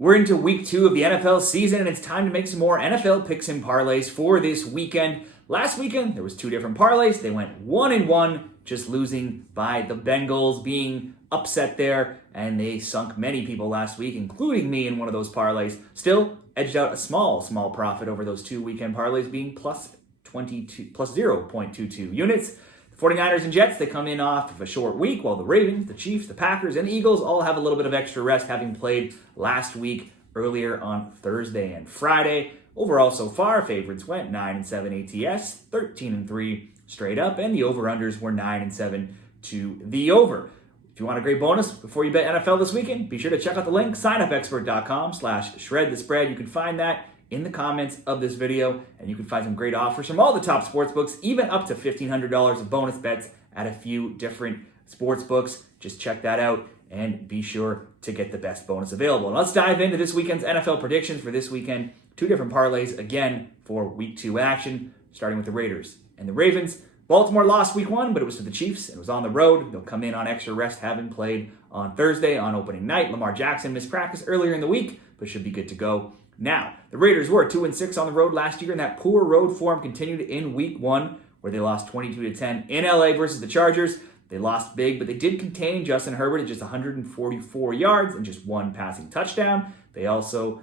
We're into week 2 of the NFL season, and it's time to make some more NFL picks and parlays for this weekend. Last weekend, there was 2 different parlays. They went 1-1, just losing by the Bengals being upset there, and they sunk many people last week, including me in one of those parlays. Still, edged out a small profit over those 2 weekend parlays, being plus 0.22 units. 49ers and Jets, they come in off of a short week, while the Ravens, the Chiefs, the Packers, and the Eagles all have a little bit of extra rest, having played last week earlier on Thursday and Friday. Overall, so far, favorites went 9-7 ATS, 13-3 straight up, and the over-unders were 9-7 to the over. If you want a great bonus before you bet NFL this weekend, be sure to check out the link, signupexpert.com/shredthespread. You can find that in the comments of this video, and you can find some great offers from all the top sportsbooks, even up to $1,500 of bonus bets at a few different sportsbooks. Just check that out and be sure to get the best bonus available. And let's dive into this weekend's NFL predictions for this weekend. 2 different parlays again for week 2 action, starting with the Raiders and the Ravens. Baltimore lost week 1, but it was to the Chiefs. It was on the road. They'll come in on extra rest, having played on Thursday on opening night. Lamar Jackson missed practice earlier in the week, but should be good to go now. The Raiders were 2-6 on the road last year, and that poor road form continued in week 1, where they lost 22-10 in LA versus the Chargers. They lost big, but they did contain Justin Herbert at just 144 yards and just 1 passing touchdown. They also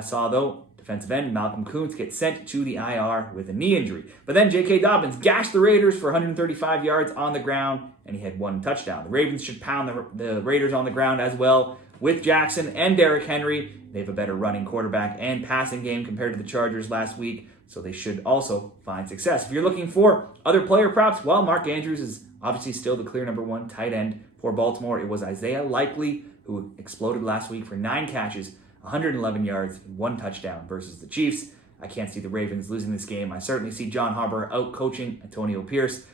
saw, though, defensive end Malcolm Koonce get sent to the IR with a knee injury. But then J.K. Dobbins gashed the Raiders for 135 yards on the ground, and he had 1 touchdown. The Ravens should pound the Raiders on the ground as well. With Jackson and Derrick Henry, they have a better running quarterback and passing game compared to the Chargers last week, so they should also find success. If you're looking for other player props, well, Mark Andrews is obviously still the clear number 1 tight end for Baltimore. It was Isaiah Likely who exploded last week for 9 catches, 111 yards, and 1 touchdown versus the Chiefs. I can't see the Ravens losing this game. I certainly see John Harbaugh out-coaching Antonio Pierce.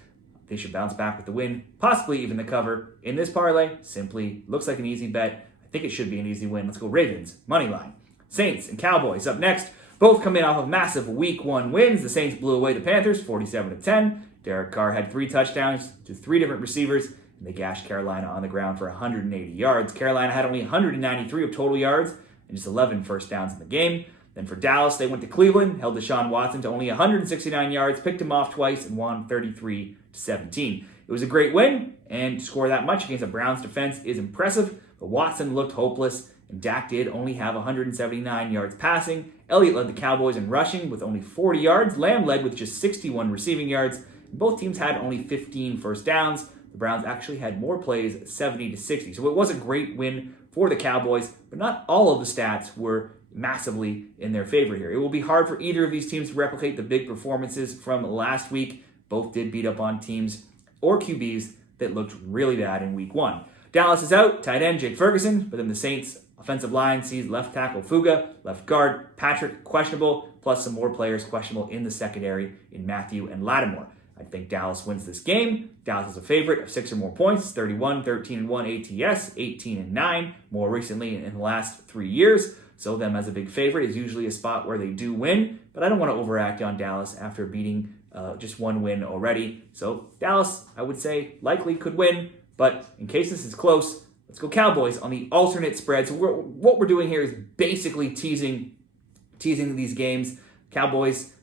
They should bounce back with the win, possibly even the cover. In this parlay, simply looks like an easy bet. I think it should be an easy win. Let's go Ravens, money line. Saints and Cowboys up next. Both come in off of massive week 1 wins. The Saints blew away the Panthers 47-10. Derek Carr had 3 touchdowns to 3 different receivers, and they gashed Carolina on the ground for 180 yards. Carolina had only 193 of total yards and just 11 first downs in the game. Then for Dallas, they went to Cleveland, held Deshaun Watson to only 169 yards, picked him off twice, and won 33-17. It was a great win, and to score that much against the Browns defense is impressive, but Watson looked hopeless, and Dak did only have 179 yards passing. Elliott led the Cowboys in rushing with only 40 yards. Lamb led with just 61 receiving yards. Both teams had only 15 first downs. The Browns actually had more plays, 70-60. So it was a great win for the Cowboys, but not all of the stats were massively in their favor here. It will be hard for either of these teams to replicate the big performances from last week. Both did beat up on teams or QBs that looked really bad in week 1. Dallas is out, tight end Jake Ferguson, but then the Saints offensive line sees left tackle Fuga, left guard Patrick questionable, plus some more players questionable in the secondary in Matthew and Lattimore. I think Dallas wins this game. Dallas is a favorite of 6 or more points, 31, 13-1 ATS, 18-9 more recently in the last 3 years. So them as a big favorite is usually a spot where they do win, but I don't want to overact on Dallas after beating just 1 win already. So Dallas, I would say, likely could win, but in case this is close, let's go Cowboys on the alternate spread. So what we're doing here is basically teasing these games. Cowboys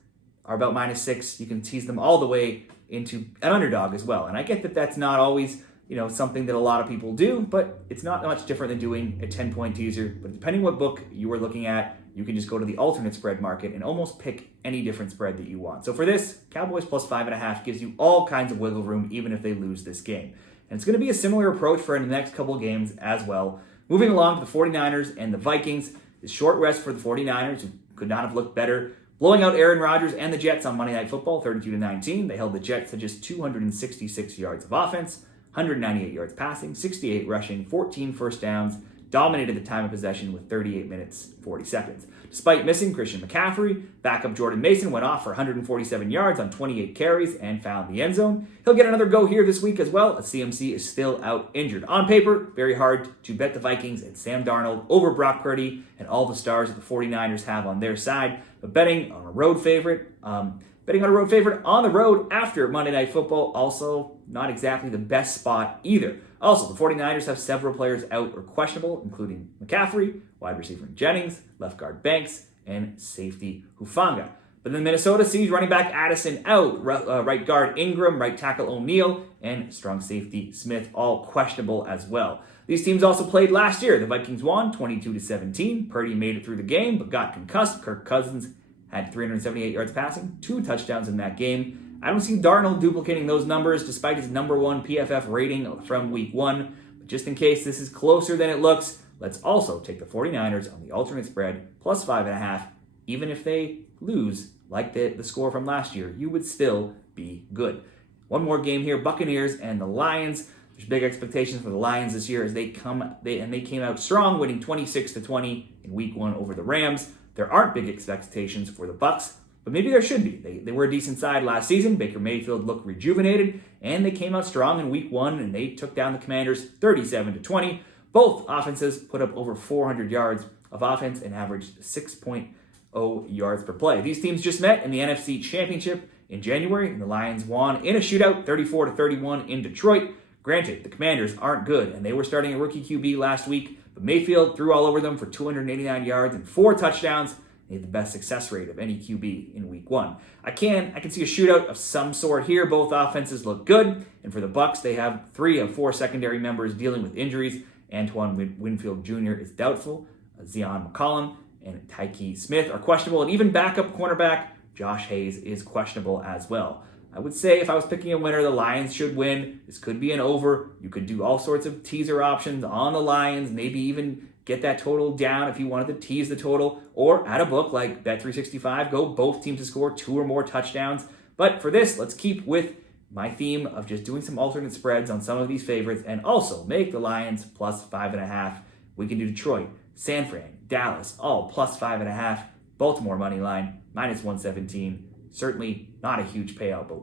are about -6. You can tease them all the way into an underdog as well. And I get that that's not always, something that a lot of people do, but it's not much different than doing a 10-point teaser. But depending what book you are looking at, you can just go to the alternate spread market and almost pick any different spread that you want. So for this, Cowboys plus 5.5 gives you all kinds of wiggle room, even if they lose this game. And it's going to be a similar approach for the next couple of games as well. Moving along to the 49ers and the Vikings. It's short rest for the 49ers, who could not have looked better, blowing out Aaron Rodgers and the Jets on Monday Night Football, 32-19. They held the Jets to just 266 yards of offense, 198 yards passing, 68 rushing, 14 first downs, dominated the time of possession with 38 minutes, 40 seconds. Despite missing Christian McCaffrey, backup Jordan Mason went off for 147 yards on 28 carries and found the end zone. He'll get another go here this week as well, as CMC is still out injured. On paper, very hard to bet the Vikings and Sam Darnold over Brock Purdy and all the stars that the 49ers have on their side. But betting on a road favorite on the road after Monday Night Football, also not exactly the best spot either. Also, the 49ers have several players out or questionable, including McCaffrey, wide receiver Jennings, left guard Banks, and safety Hufanga. But then Minnesota sees running back Addison out, right guard Ingram, right tackle O'Neal, and strong safety Smith, all questionable as well. These teams also played last year. The Vikings won 22-17. Purdy made it through the game, but got concussed. Kirk Cousins had 378 yards passing, 2 touchdowns in that game. I don't see Darnold duplicating those numbers despite his number 1 PFF rating from week 1. But just in case this is closer than it looks, let's also take the 49ers on the alternate spread, plus 5.5. Even if they lose, like the score from last year, you would still be good. One more game here, Buccaneers and the Lions. There's big expectations for the Lions this year as they came out strong, winning 26-20 in week 1 over the Rams. There aren't big expectations for the Bucs, but maybe there should be. They were a decent side last season. Baker Mayfield looked rejuvenated, and they came out strong in week 1, and they took down the Commanders 37-20. Both offenses put up over 400 yards of offense and averaged 6.0 yards per play. These teams just met in the NFC Championship in January, and the Lions won in a shootout 34-31 in Detroit. Granted, the Commanders aren't good, and they were starting a rookie QB last week, but Mayfield threw all over them for 289 yards and 4 touchdowns. He had the best success rate of any QB in week 1. I can see a shootout of some sort here. Both offenses look good, and for the Bucs, they have 3 of 4 secondary members dealing with injuries. Antoine Winfield Jr. is doubtful. Zion McCollum and Tyke Smith are questionable, and even backup cornerback Josh Hayes is questionable as well. I would say if I was picking a winner, the Lions should win. This could be an over. You could do all sorts of teaser options on the Lions, maybe even get that total down if you wanted to tease the total, or at a book like Bet365, go both teams to score 2 or more touchdowns. But for this, let's keep with my theme of just doing some alternate spreads on some of these favorites and also make the Lions plus 5.5. We can do Detroit, San Fran, Dallas, all plus 5.5. Baltimore money line, minus 117. Certainly not a huge payout, but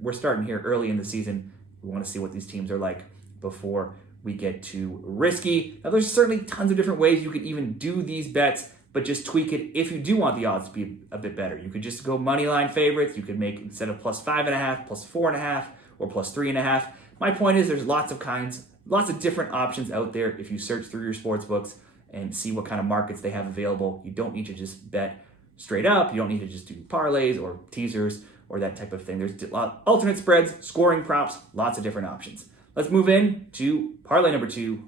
we're starting here early in the season. We want to see what these teams are like before we get too risky. Now, there's certainly tons of different ways you could even do these bets, but just tweak it if you do want the odds to be a bit better. You could just go money line favorites. You could make, instead of plus 5.5, plus 4.5, or plus 3.5. My point is there's lots of different options out there if you search through your sports books and see what kind of markets they have available. You don't need to just bet straight up. You don't need to just do parlays or teasers or that type of thing. There's alternate spreads, scoring props, lots of different options. Let's move in to parlay number 2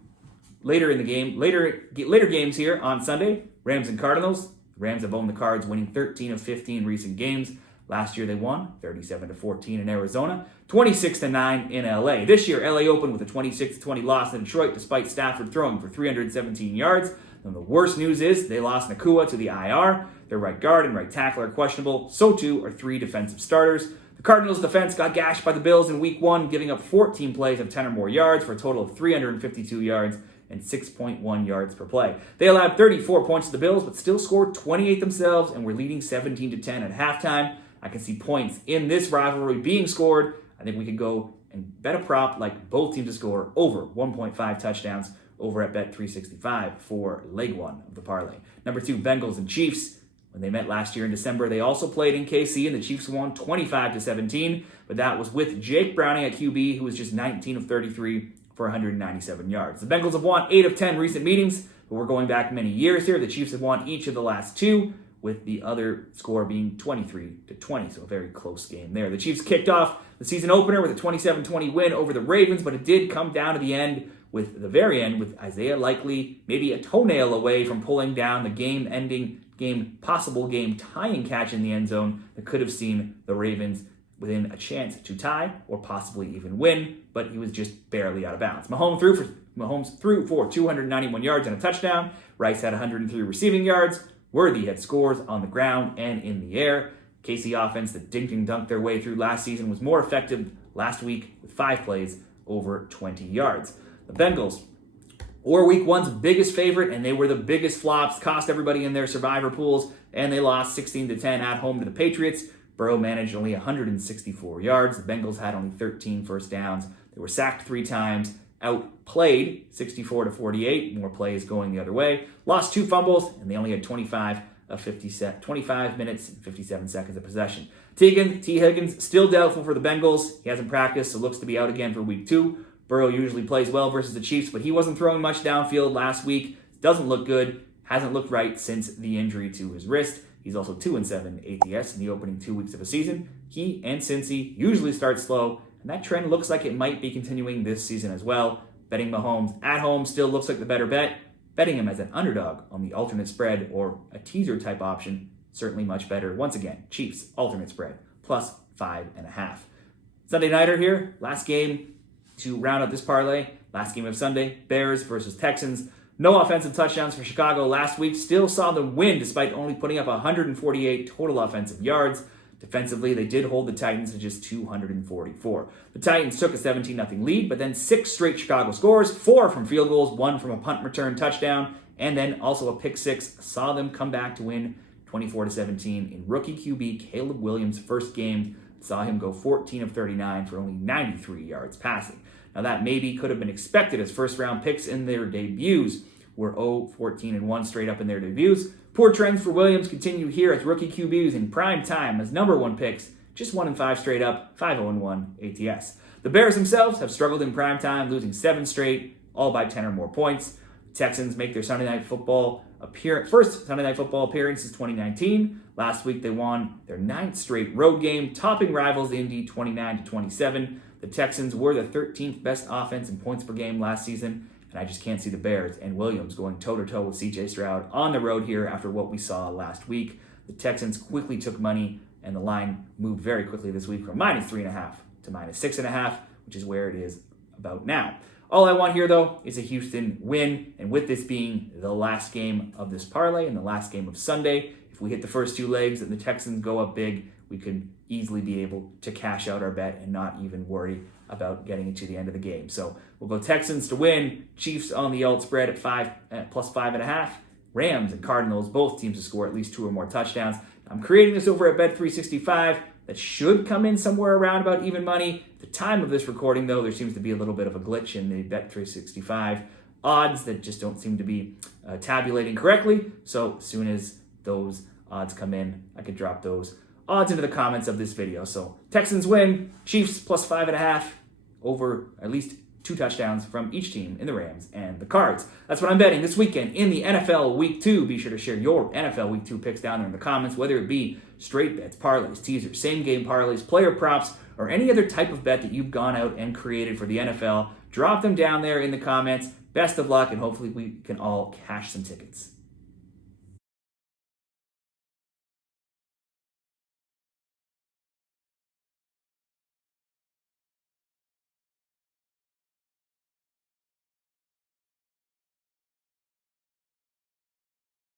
later in the game. Later games here on Sunday, Rams and Cardinals. The Rams have owned the Cards, winning 13 of 15 recent games. Last year they won 37-14 in Arizona, 26-9 in LA. This year, LA opened with a 26-20 loss in Detroit despite Stafford throwing for 317 yards. And the worst news is they lost Nakua to the IR. Their right guard and right tackle are questionable. So too are 3 defensive starters. The Cardinals' defense got gashed by the Bills in week 1, giving up 14 plays of 10 or more yards for a total of 352 yards and 6.1 yards per play. They allowed 34 points to the Bills, but still scored 28 themselves and were leading 17-10 at halftime. I can see points in this rivalry being scored. I think we could go and bet a prop like both teams to score over 1.5 touchdowns over at Bet365 for leg 1 of the parlay. Number 2, Bengals and Chiefs. When they met last year in December, they also played in KC, and the Chiefs won 25-17, but that was with Jake Browning at QB, who was just 19 of 33 for 197 yards. The Bengals have won 8 of 10 recent meetings, but we're going back many years here. The Chiefs have won each of the last 2, with the other score being 23-20, so a very close game there. The Chiefs kicked off the season opener with a 27-20 win over the Ravens, but it did come down to the end, with the very end, with Isaiah likely maybe a toenail away from pulling down the possible game tying catch in the end zone that could have seen the Ravens within a chance to tie or possibly even win, but he was just barely out of bounds. Mahomes threw for 291 yards and a touchdown. Rice had 103 receiving yards. Worthy had scores on the ground and in the air. KC offense that dinked and dunked their way through last season was more effective last week with 5 plays over 20 yards. The Bengals were week 1's biggest favorite, and they were the biggest flops, cost everybody in their survivor pools, and they lost 16-10 at home to the Patriots. Burrow managed only 164 yards. The Bengals had only 13 first downs. They were sacked 3 times, outplayed 64-48, more plays going the other way. Lost 2 fumbles, and they only had 25 minutes and 57 seconds of possession. T. Higgins still doubtful for the Bengals. He hasn't practiced, so looks to be out again for week 2. Burrow usually plays well versus the Chiefs, but he wasn't throwing much downfield last week. Doesn't look good. Hasn't looked right since the injury to his wrist. He's also 2-7 ATS in the opening 2 weeks of a season. He and Cincy usually start slow, and that trend looks like it might be continuing this season as well. Betting Mahomes at home still looks like the better bet. Betting him as an underdog on the alternate spread or a teaser type option, certainly much better. Once again, Chiefs alternate spread plus 5.5. Sunday nighter here, last game to round out this parlay. Last game of Sunday, Bears versus Texans. No offensive touchdowns for Chicago last week. Still saw them win despite only putting up 148 total offensive yards. Defensively, they did hold the Titans to just 244. The Titans took a 17-0 lead, but then 6 straight Chicago scores, 4 from field goals, 1 from a punt return touchdown, and then also a pick six saw them come back to win 24-17 in rookie QB Caleb Williams' first game. Saw him go 14 of 39 for only 93 yards passing. Now that maybe could have been expected as first-round picks in their debuts were 0-14-1 straight up in their debuts. Poor trends for Williams continue here as rookie QBs in prime time as number 1 picks, just 1-5 straight up, 5-0-1 ATS. The Bears themselves have struggled in prime time, losing 7 straight, all by 10 or more points. The Texans make their Sunday Night Football first Sunday Night Football appearance since 2019. Last week they won their 9th straight road game, topping rivals Indy 29-27. The Texans were the 13th best offense in points per game last season, and I just can't see the Bears and Williams going toe-to-toe with C.J. Stroud on the road here after what we saw last week. The Texans quickly took money, and the line moved very quickly this week from -3.5 to -6.5, which is where it is about now. All I want here, though, is a Houston win, and with this being the last game of this parlay and the last game of Sunday, if we hit the first 2 legs and the Texans go up big, we could easily be able to cash out our bet and not even worry about getting it to the end of the game. So we'll go Texans to win, Chiefs on the alt spread at plus 5.5, Rams and Cardinals, both teams to score at least 2 or more touchdowns. I'm creating this over at Bet365. That should come in somewhere around about even money. At the time of this recording, though, there seems to be a little bit of a glitch in the Bet365 odds that just don't seem to be tabulating correctly. So as soon as those odds come in, I could drop those odds into the comments of this video. So Texans win, Chiefs plus 5.5 over at least 2 touchdowns from each team in the Rams and the Cards. That's what I'm betting this weekend in the NFL Week 2. Be sure to share your NFL Week 2 picks down there in the comments, whether it be straight bets, parlays, teasers, same-game parlays, player props, or any other type of bet that you've gone out and created for the NFL. Drop them down there in the comments. Best of luck, and hopefully we can all cash some tickets.